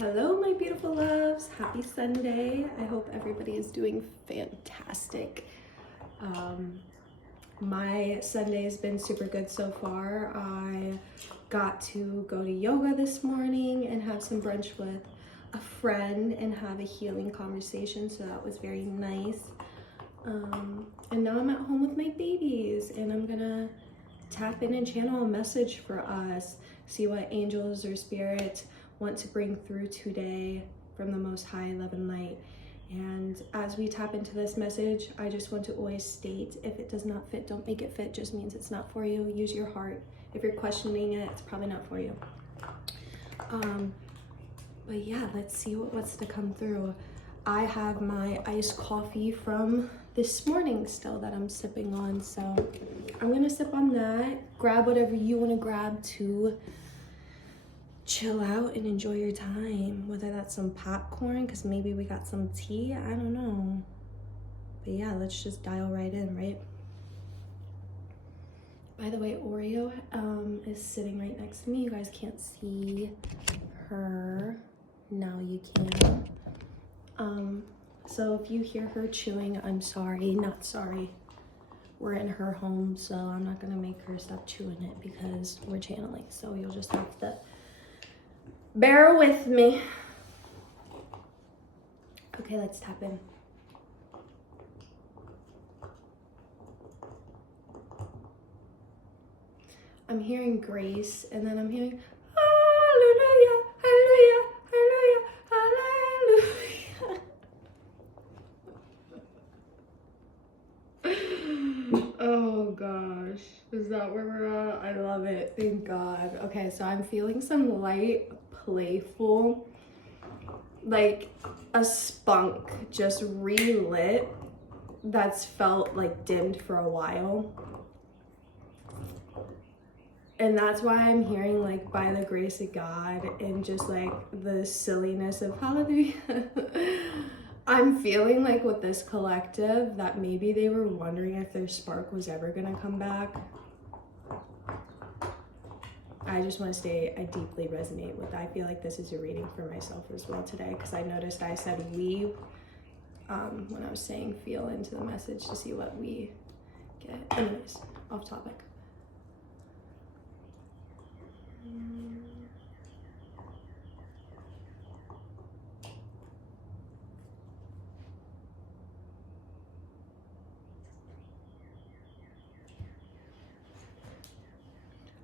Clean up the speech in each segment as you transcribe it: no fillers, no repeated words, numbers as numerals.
Hello, my beautiful loves. Happy Sunday. I hope everybody is doing fantastic. My Sunday has been super good so far. I got to go to yoga this morning and have some brunch with a friend and have a healing conversation, so that was very nice. And now I'm at home with my babies, and I'm gonna tap in and channel a message for us, see what angels or spirit want to bring through today from the Most High Love and Light. And as we tap into this message, I just want to always state, if it does not fit, don't make it fit. Just means it's not for you. Use your heart. If you're questioning it, it's probably not for you. But yeah, let's see what's to come through. I have my iced coffee from this morning still that I'm sipping on, so I'm gonna sip on that. Grab whatever you want to grab to chill out and enjoy your time, whether that's some popcorn, because maybe we got some tea, I don't know. But yeah, let's just dial right in, right? By the way, Oreo is sitting right next to me. You guys can't see her. Now you can. So if you hear her chewing, I'm sorry, not sorry. We're in her home, so I'm not gonna make her stop chewing it because we're channeling. So you'll just have to bear with me. Okay, let's tap in. I'm hearing grace, and then I'm hearing hallelujah, hallelujah, hallelujah, hallelujah. Oh gosh, is that where we're at? I love it, thank God. Okay, so I'm feeling some light, playful, like a spunk just relit that's felt like dimmed for a while. And that's why I'm hearing like by the grace of God and just like the silliness of hallelujah. I'm feeling like with this collective that maybe they were wondering if their spark was ever gonna come back. I just want to say I deeply resonate with that. I feel like this is a reading for myself as well today, because I noticed I said we when I was saying feel into the message to see what we get. Anyways, off topic.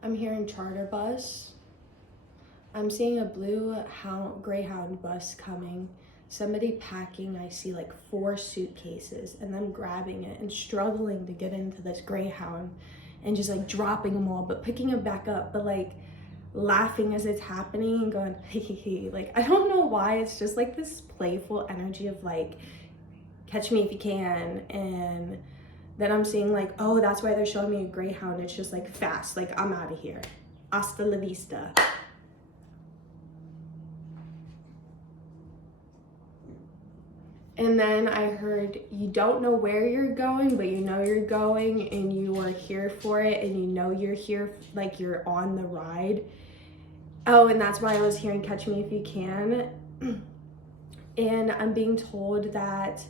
I'm hearing charter bus. I'm seeing a blue Greyhound bus coming. Somebody packing, I see like 4 suitcases and them grabbing it and struggling to get into this Greyhound and just like dropping them all, but picking them back up, but like laughing as it's happening and going, hey, like, I don't know why. It's just like this playful energy of like, catch me if you can. And then I'm seeing like, oh, that's why they're showing me a Greyhound. It's just like fast, like I'm out of here. Hasta la vista. And then I heard, you don't know where you're going, but you know you're going and you are here for it and you know you're here, like you're on the ride. Oh, and that's why I was hearing catch me if you can. And I'm being told that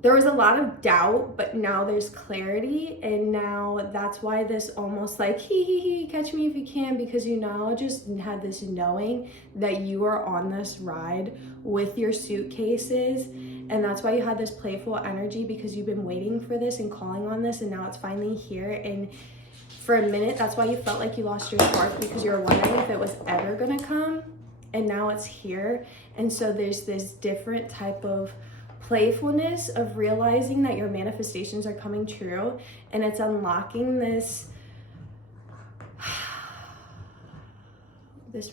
there was a lot of doubt, but now there's clarity, and now that's why this almost like catch me if you can, because you now just had this knowing that you are on this ride with your suitcases, and that's why you had this playful energy, because you've been waiting for this and calling on this, and now it's finally here. And for a minute, that's why you felt like you lost your spark, because you were wondering if it was ever gonna come, and now it's here. And so there's this different type of playfulness of realizing that your manifestations are coming true, and it's unlocking this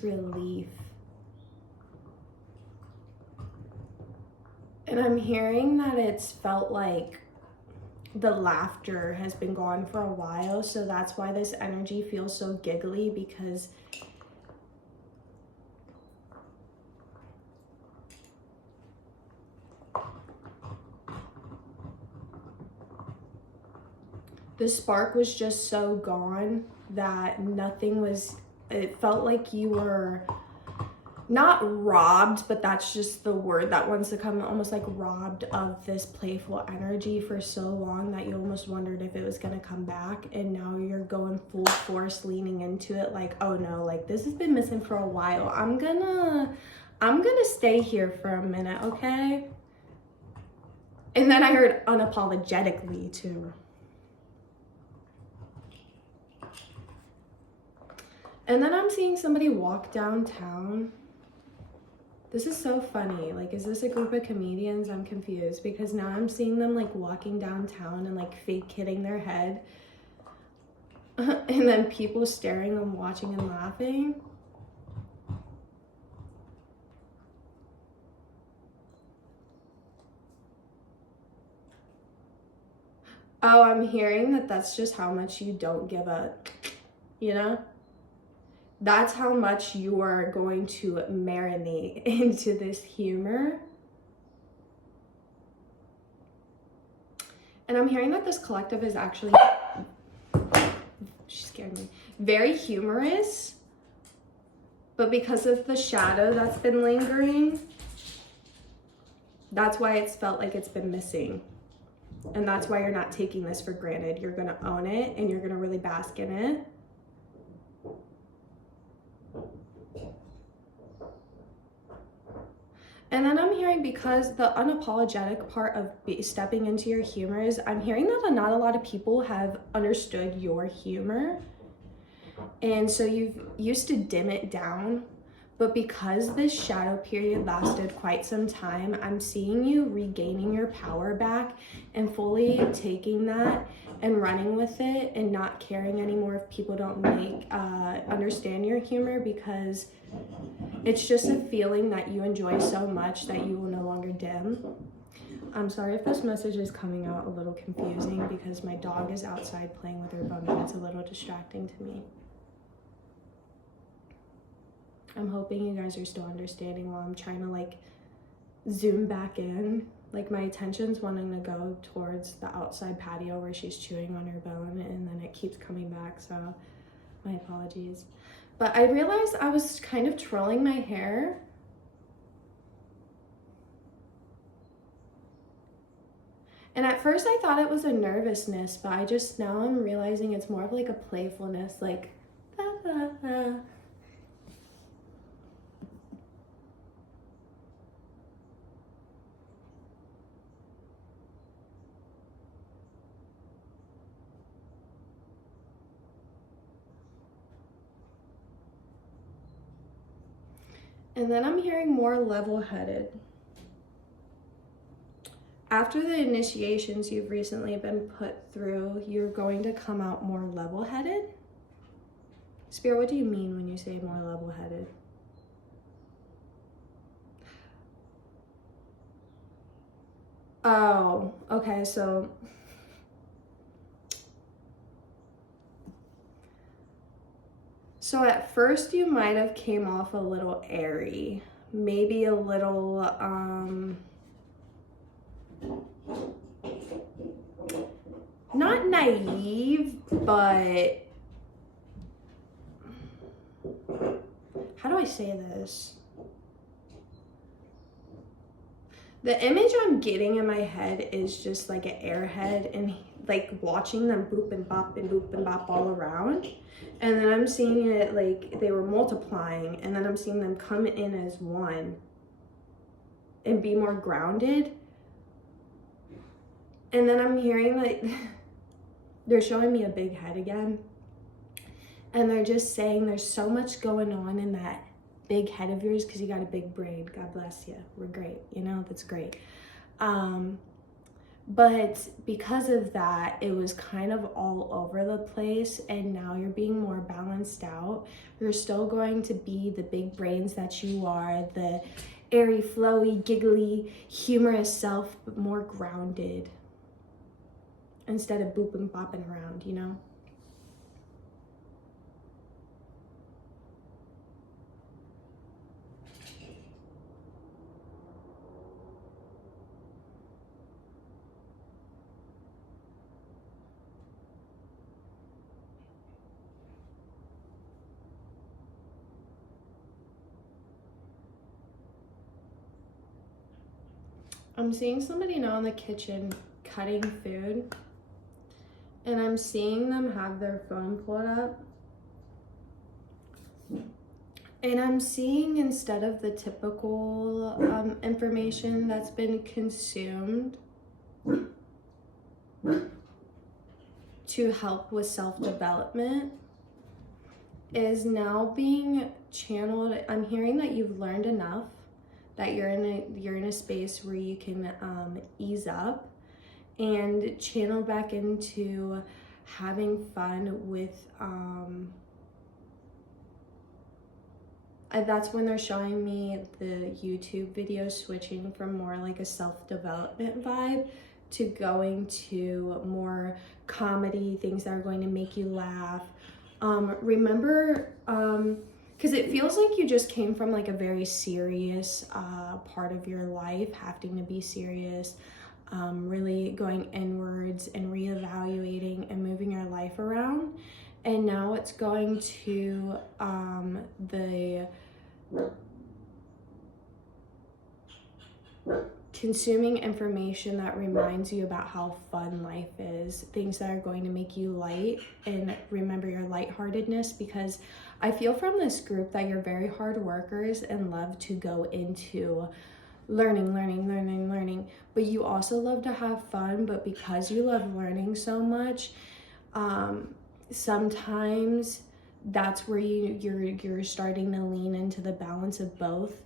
relief. And I'm hearing that it's felt like the laughter has been gone for a while, so that's why this energy feels so giggly, because the spark was just so gone that nothing was it felt like you were not robbed, but that's just the word that wants to come, almost like robbed of this playful energy for so long that you almost wondered if it was going to come back. And now you're going full force leaning into it like, oh no, like this has been missing for a while. I'm gonna stay here for a minute, okay? And then I heard unapologetically too. And then I'm seeing somebody walk downtown. This is so funny. Like, is this a group of comedians? I'm confused because now I'm seeing them like walking downtown and like fake hitting their head. And then people staring and watching and laughing. Oh, I'm hearing that that's just how much you don't give a, you know? That's how much you are going to marinate into this humor. And I'm hearing that this collective is actually, she scared me, very humorous, but because of the shadow that's been lingering, that's why it's felt like it's been missing. And that's why you're not taking this for granted. You're gonna own it and you're gonna really bask in it. And then I'm hearing, because the unapologetic part of stepping into your humor is, I'm hearing that not a lot of people have understood your humor. And so you've used to dim it down. But because this shadow period lasted quite some time, I'm seeing you regaining your power back and fully taking that and running with it and not caring anymore if people don't understand your humor, because it's just a feeling that you enjoy so much that you will no longer dim. I'm sorry if this message is coming out a little confusing because my dog is outside playing with her bone and it's a little distracting to me. I'm hoping you guys are still understanding while I'm trying to like zoom back in. Like my attention's wanting to go towards the outside patio where she's chewing on her bone, and then it keeps coming back, so my apologies. But I realized I was kind of twirling my hair. And at first I thought it was a nervousness, but now I'm realizing it's more of like a playfulness, like And then I'm hearing more level-headed. After the initiations you've recently been put through, you're going to come out more level-headed. Spirit, what do you mean when you say more level-headed? Oh, okay, so at first you might have came off a little airy, maybe a little not naive, but how do I say this? The image I'm getting in my head is just like an airhead and like watching them boop and bop all around. And then I'm seeing it like they were multiplying, and then I'm seeing them come in as one and be more grounded. And then I'm hearing like they're showing me a big head again. And they're just saying there's so much going on in that big head of yours because you got a big brain. God bless you. We're great. You know, that's great. But because of that, it was kind of all over the place, and now you're being more balanced out. You're still going to be the big brains that you are, the airy, flowy, giggly, humorous self, but more grounded instead of boop and bopping around, you know? I'm seeing somebody now in the kitchen cutting food, and I'm seeing them have their phone pulled up. And I'm seeing, instead of the typical information that's been consumed to help with self-development, is now being channeled. I'm hearing that you've learned enough, that you're in a space where you can ease up and channel back into having fun with that's when they're showing me the YouTube videos switching from more like a self-development vibe to going to more comedy, things that are going to make you laugh. Remember, because it feels like you just came from like a very serious part of your life, having to be serious, really going inwards and reevaluating and moving your life around. And now it's going to the consuming information that reminds you about how fun life is, things that are going to make you light and remember your lightheartedness, because I feel from this group that you're very hard workers and love to go into learning, but you also love to have fun. But because you love learning so much, sometimes that's where you're starting to lean into the balance of both.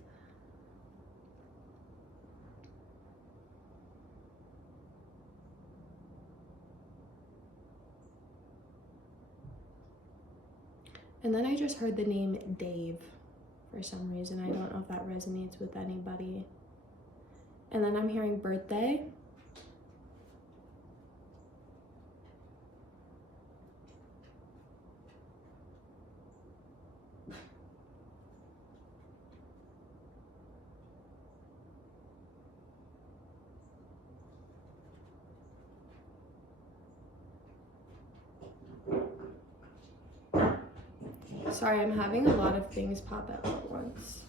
And then I just heard the name Dave for some reason. I don't know if that resonates with anybody. And then I'm hearing birthday. Sorry, I'm having a lot of things pop up at once.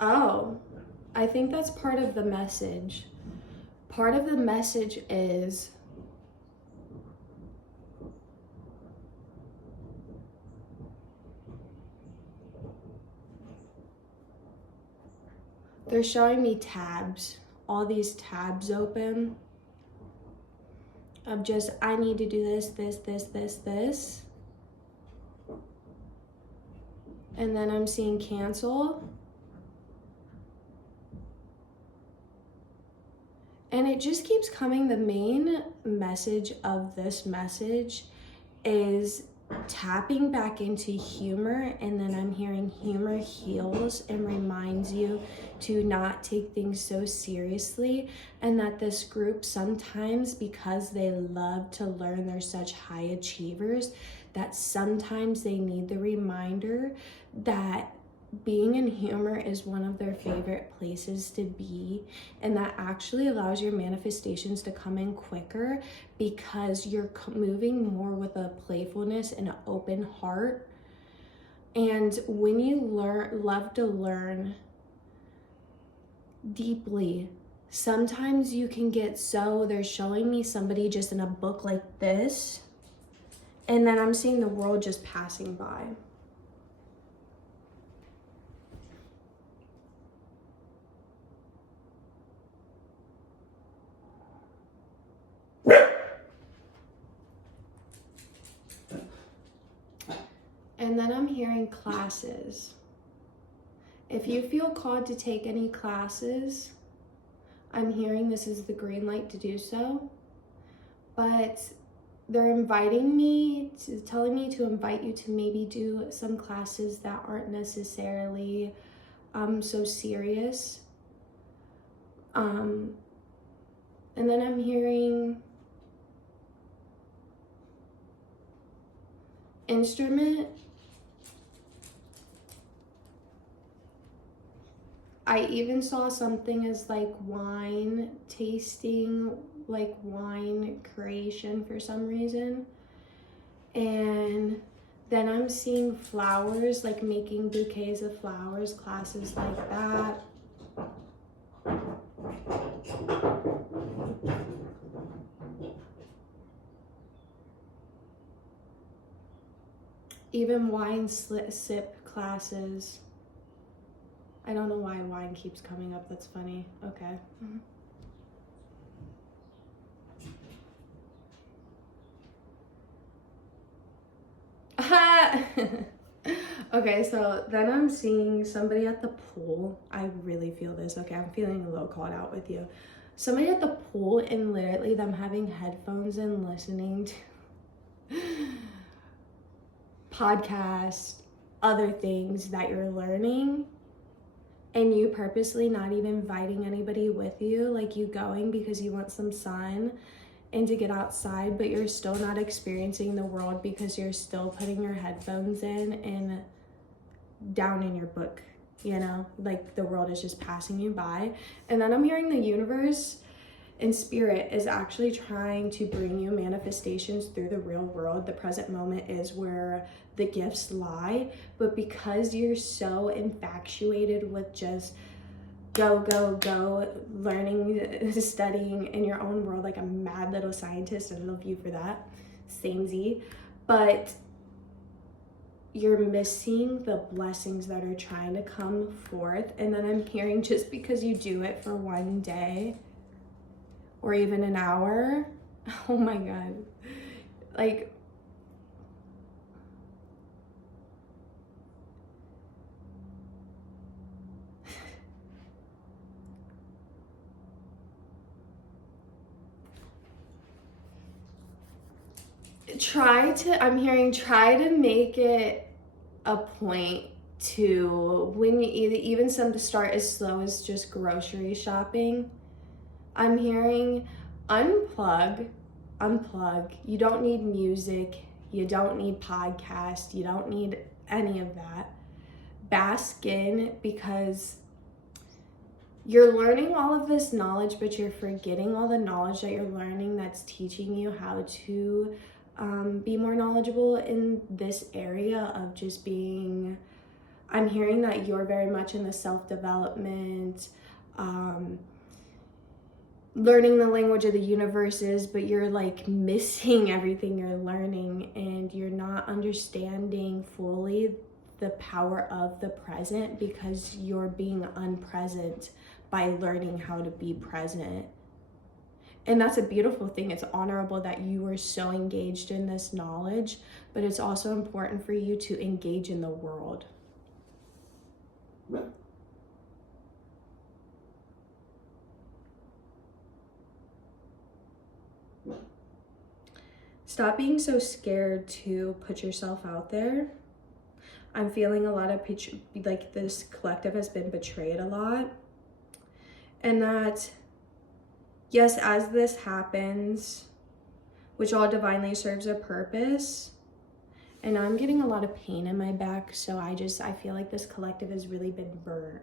Oh, I think that's part of the message. Part of the message is they're showing me tabs, all these tabs open of just, I need to do this. And then I'm seeing cancel. And it just keeps coming. The main message of this message is tapping back into humor, and then I'm hearing humor heals and reminds you to not take things so seriously, and that this group sometimes, because they love to learn, they're such high achievers, that sometimes they need the reminder that being in humor is one of their favorite places to be, and that actually allows your manifestations to come in quicker because you're moving more with a playfulness and an open heart. And when you love to learn deeply, sometimes you can get so, they're showing me somebody just in a book like this, and then I'm seeing the world just passing by. And then I'm hearing classes. If you feel called to take any classes, I'm hearing this is the green light to do so. But they're inviting me, telling me to invite you to maybe do some classes that aren't necessarily so serious. And then I'm hearing instrument. I even saw something as like wine tasting, like wine creation for some reason. And then I'm seeing flowers, like making bouquets of flowers, classes like that. Even wine sip classes. I don't know why wine keeps coming up. That's funny. Okay. Okay, so then I'm seeing somebody at the pool. I really feel this. Okay, I'm feeling a little called out with you. Somebody at the pool, and literally them having headphones and listening to podcasts, other things that you're learning, and you purposely not even inviting anybody with you, like you going because you want some sun and to get outside, but you're still not experiencing the world because you're still putting your headphones in and down in your book, you know, like the world is just passing you by. And then I'm hearing the universe and spirit is actually trying to bring you manifestations through the real world. The present moment is where the gifts lie, but because you're so infatuated with just go, learning, studying in your own world like a mad little scientist, I love you for that, samey, but you're missing the blessings that are trying to come forth. And then I'm hearing just because you do it for one day or even an hour, oh my God, like, try to make it a point to, when you even some to start as slow as just grocery shopping. I'm hearing unplug. You don't need music. You don't need podcast. You don't need any of that. Bask in, because you're learning all of this knowledge, but you're forgetting all the knowledge that you're learning that's teaching you how to be more knowledgeable in this area of just being, I'm hearing that you're very much in the self-development, learning the language of the universes, but you're like missing everything you're learning and you're not understanding fully the power of the present because you're being unpresent by learning how to be present. And that's a beautiful thing. It's honorable that you are so engaged in this knowledge, but it's also important for you to engage in the world. Stop being so scared to put yourself out there. I'm feeling a lot of, like, this collective has been betrayed a lot. And that, yes, as this happens, which all divinely serves a purpose, and I'm getting a lot of pain in my back, so I feel like this collective has really been burnt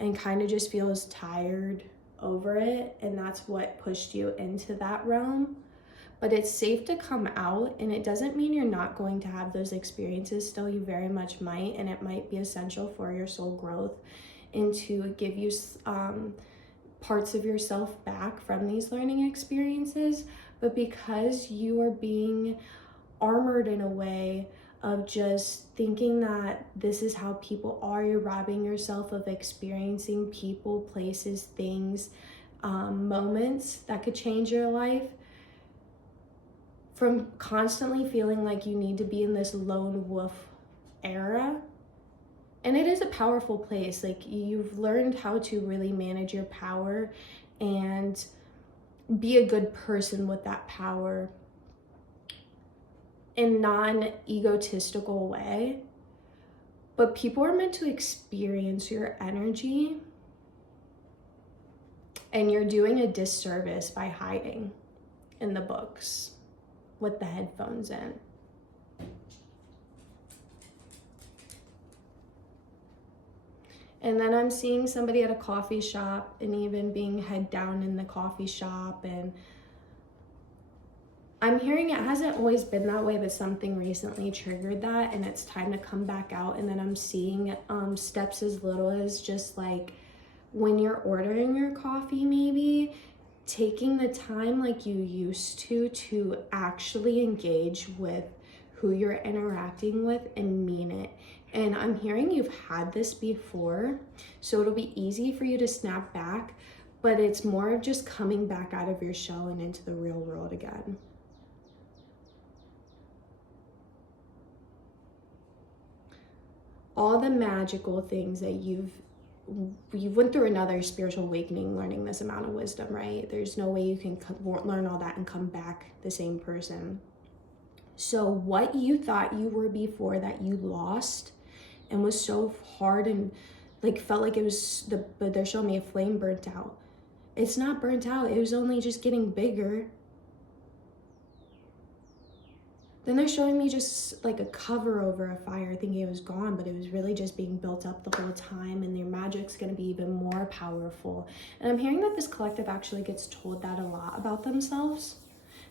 and kind of just feels tired over it, and that's what pushed you into that realm. But it's safe to come out, and it doesn't mean you're not going to have those experiences still. You very much might, and it might be essential for your soul growth and to give you parts of yourself back from these learning experiences. But because you are being armored in a way of just thinking that this is how people are, you're robbing yourself of experiencing people, places, things, moments that could change your life, from constantly feeling like you need to be in this lone wolf era. And it is a powerful place. Like, you've learned how to really manage your power and be a good person with that power in non-egotistical way. But people are meant to experience your energy, and you're doing a disservice by hiding in the books with the headphones in. And then I'm seeing somebody at a coffee shop and even being head down in the coffee shop, and I'm hearing it hasn't always been that way, but something recently triggered that, and it's time to come back out. And then I'm seeing steps as little as just like when you're ordering your coffee, maybe taking the time like you used to actually engage with who you're interacting with and mean it. And I'm hearing you've had this before, so it'll be easy for you to snap back, but it's more of just coming back out of your shell and into the real world again. All the magical things that you went through another spiritual awakening learning this amount of wisdom, right? There's no way you can learn all that and come back the same person. So what you thought you were before that you lost and was so hard and like felt like it was but they're showing me a flame burnt out. It's not burnt out, it was only just getting bigger. Then they're showing me just like a cover over a fire thinking it was gone, but it was really just being built up the whole time, and their magic's going to be even more powerful. And I'm hearing that this collective actually gets told that a lot about themselves.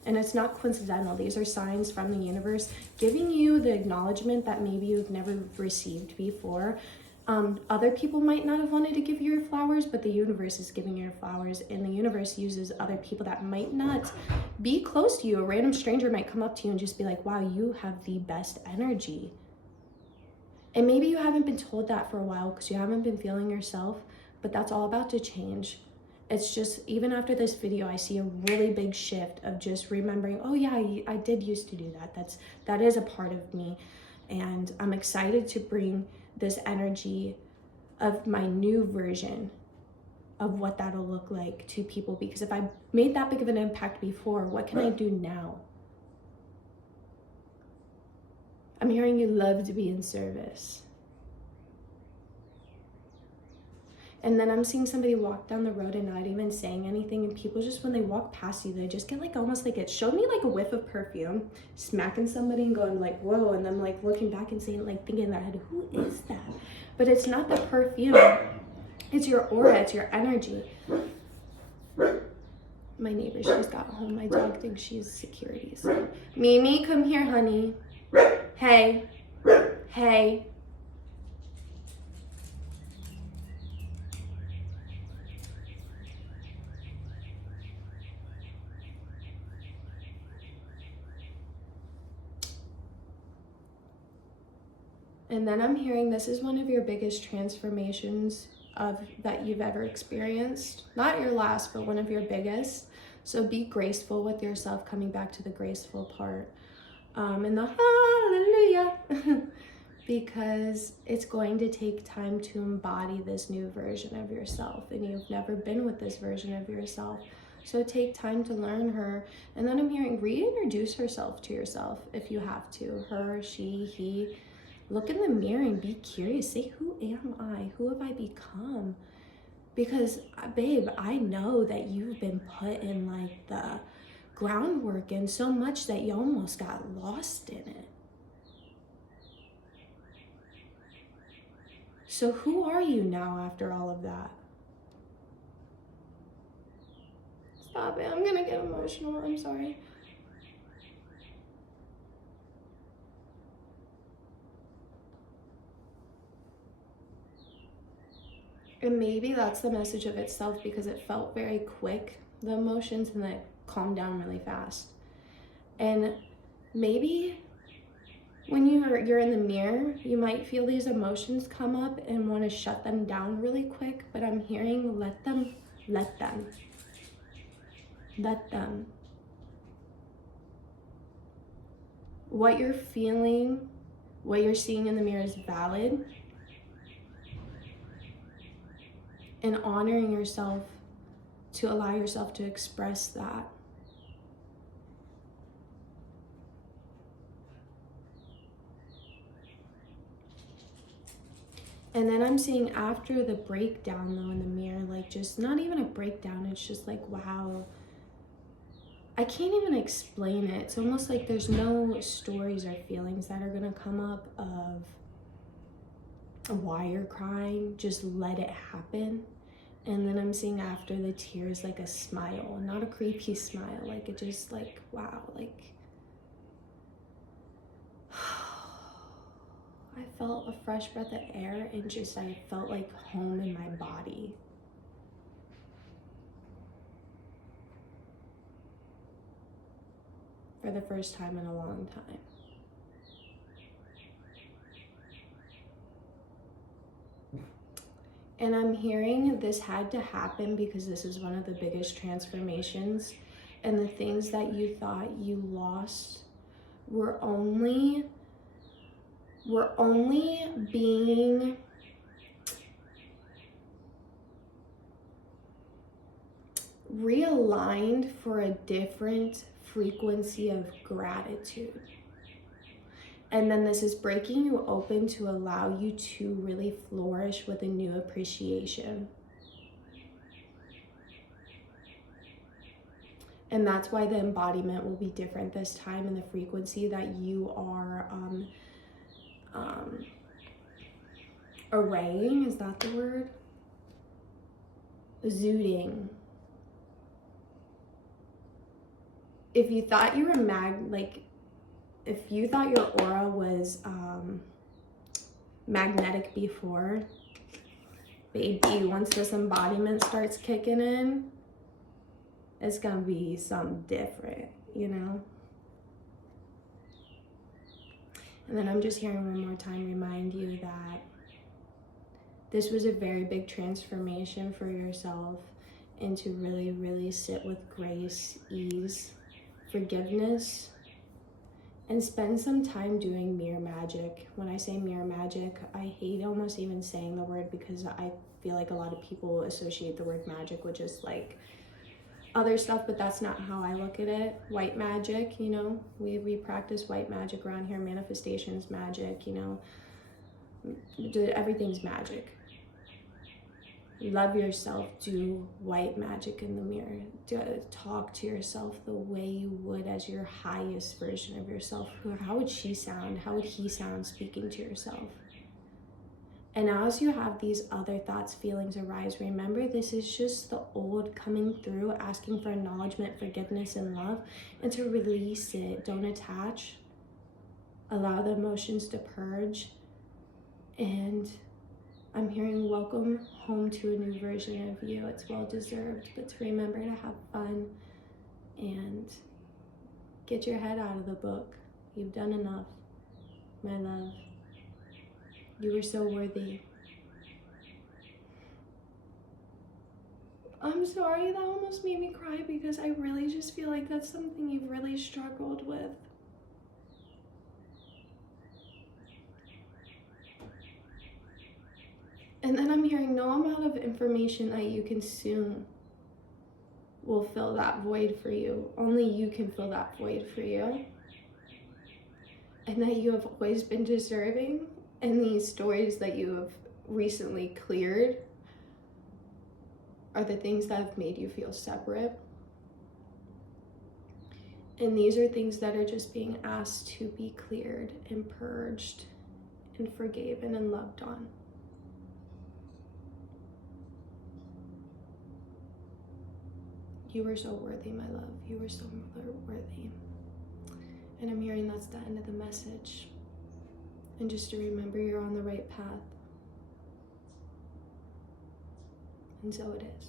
And it's not coincidental. These are signs from the universe giving you the acknowledgement that maybe you've never received before. Other people might not have wanted to give you your flowers, but the universe is giving you your flowers, and the universe uses other people that might not be close to you. A random stranger might come up to you and just be like, wow, you have the best energy. And maybe you haven't been told that for a while because you haven't been feeling yourself, but that's all about to change. It's just, even after this video, I see a really big shift of just remembering, oh yeah, I did used to do that. That is a part of me. And I'm excited to bring this energy of my new version of what that'll look like to people, because if I made that big of an impact before, what can I do now? I'm hearing you love to be in service. And then I'm seeing somebody walk down the road and not even saying anything, and people just, when they walk past you, they just get like almost like, it showed me like a whiff of perfume, smacking somebody and going like, whoa, and then like looking back and saying, like thinking in their head, who is that? But it's not the perfume, it's your aura, it's your energy. My neighbor just got home. My dog thinks she's security. So Mimi, come here, honey. Hey, hey. And then I'm hearing this is one of your biggest transformations that you've ever experienced. Not your last, but one of your biggest. So be graceful with yourself, coming back to the graceful part. And the hallelujah. Because it's going to take time to embody this new version of yourself. And you've never been with this version of yourself. So take time to learn her. And then I'm hearing reintroduce herself to yourself if you have to. Her, she, he. Look in the mirror and be curious. Say, who am I? Who have I become? Because, babe, I know that you've been put in like the groundwork and so much that you almost got lost in it. So who are you now after all of that? Stop it. I'm gonna get emotional. I'm sorry. And maybe that's the message of itself, because it felt very quick, the emotions, and then it calmed down really fast. And maybe when you're in the mirror, you might feel these emotions come up and want to shut them down really quick, but I'm hearing let them. What you're feeling, what you're seeing in the mirror is valid. And honoring yourself to allow yourself to express that. And then I'm seeing after the breakdown though in the mirror, like just not even a breakdown, it's just like, wow. I can't even explain it. It's almost like there's no stories or feelings that are gonna come up of why you're crying. Just let it happen. And then I'm seeing after the tears like a smile, not a creepy smile, like it just like, wow, like I felt a fresh breath of air and just I felt like home in my body. For the first time in a long time. And I'm hearing this had to happen because this is one of the biggest transformations, and the things that you thought you lost were only being realigned for a different frequency of gratitude. And then this is breaking you open to allow you to really flourish with a new appreciation. And that's why the embodiment will be different this time, and the frequency that you are arraying, is that the word? Zooting. If you thought you were if you thought your aura was magnetic before, baby, once this embodiment starts kicking in, it's gonna be something different, you know? And then I'm just hearing one more time remind you that this was a very big transformation for yourself, and to really, really sit with grace, ease, forgiveness, and spend some time doing mirror magic. When I say mirror magic, I hate almost even saying the word because I feel like a lot of people associate the word magic with just like other stuff, but that's not how I look at it. White magic, you know, we practice white magic around here. Manifestations magic, you know, everything's magic. Love yourself, do white magic in the mirror. Talk to yourself the way you would as your highest version of yourself. How would she sound? How would he sound speaking to yourself? And as you have these other thoughts, feelings arise, remember this is just the old coming through, asking for acknowledgement, forgiveness, and love, and to release it. Don't attach. Allow the emotions to purge. And I'm hearing welcome home to a new version of you. It's well deserved, but to remember to have fun and get your head out of the book. You've done enough, my love. You were so worthy. I'm sorry, that almost made me cry because I really just feel like that's something you've really struggled with. And then I'm hearing no amount of information that you consume will fill that void for you. Only you can fill that void for you. And that you have always been deserving. And these stories that you have recently cleared are the things that have made you feel separate. And these are things that are just being asked to be cleared and purged and forgiven and loved on. You were so worthy, my love. You were so worthy. And I'm hearing that's the end of the message. And just to remember you're on the right path. And so it is.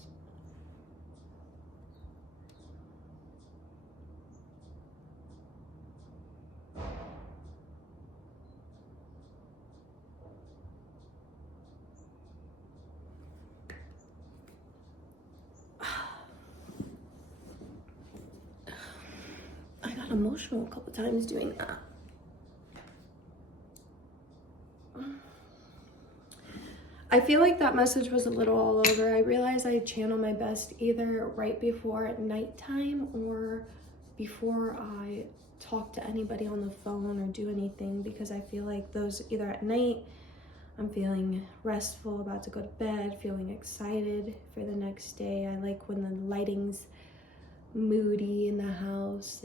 I got emotional a couple times doing that. I feel like that message was a little all over. I realize I channel my best either right before nighttime or before I talk to anybody on the phone or do anything, because I feel like those either at night, I'm feeling restful, about to go to bed, feeling excited for the next day. I like when the lighting's moody in the house,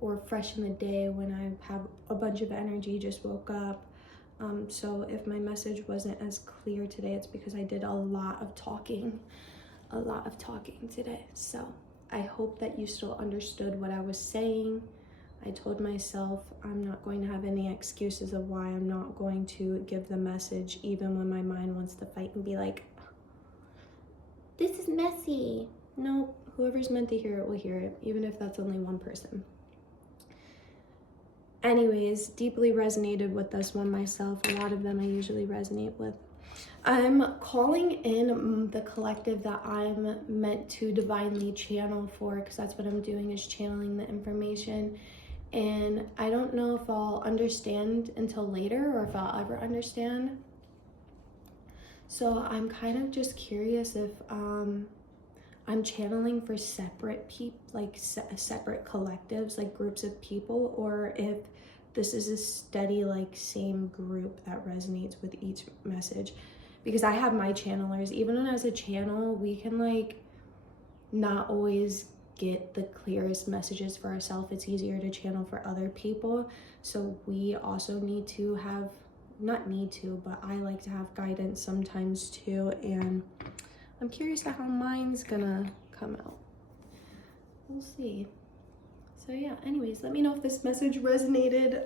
or fresh in the day when I have a bunch of energy, just woke up. So if my message wasn't as clear today, it's because I did a lot of talking today. So I hope that you still understood what I was saying. I told myself I'm not going to have any excuses of why I'm not going to give the message, even when my mind wants to fight and be like, this is messy. No, whoever's meant to hear it will hear it, even if that's only one person. Anyways, deeply resonated with this one myself. A lot of them I usually resonate with. I'm calling in the collective that I'm meant to divinely channel for, because that's what I'm doing, is channeling the information. And I don't know if I'll understand until later or if I'll ever understand. So I'm kind of just curious if I'm channeling for separate people, like separate collectives, like groups of people, or if this is a steady, like, same group that resonates with each message. Because I have my channelers, even as a channel, we can like not always get the clearest messages for ourselves. It's easier to channel for other people. So we also need to have, not need to, but I like to have guidance sometimes too. And I'm curious how mine's gonna come out. We'll see. So yeah, anyways, let me know if this message resonated.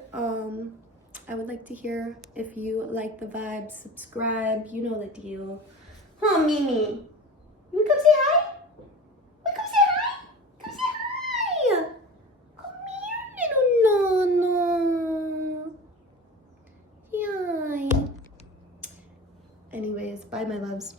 I would like to hear if you like the vibe. Subscribe, you know the deal. Huh, Mimi? You come say hi? You come say hi? Come say hi! Come here, little Nana. Yay. Anyways, bye my loves.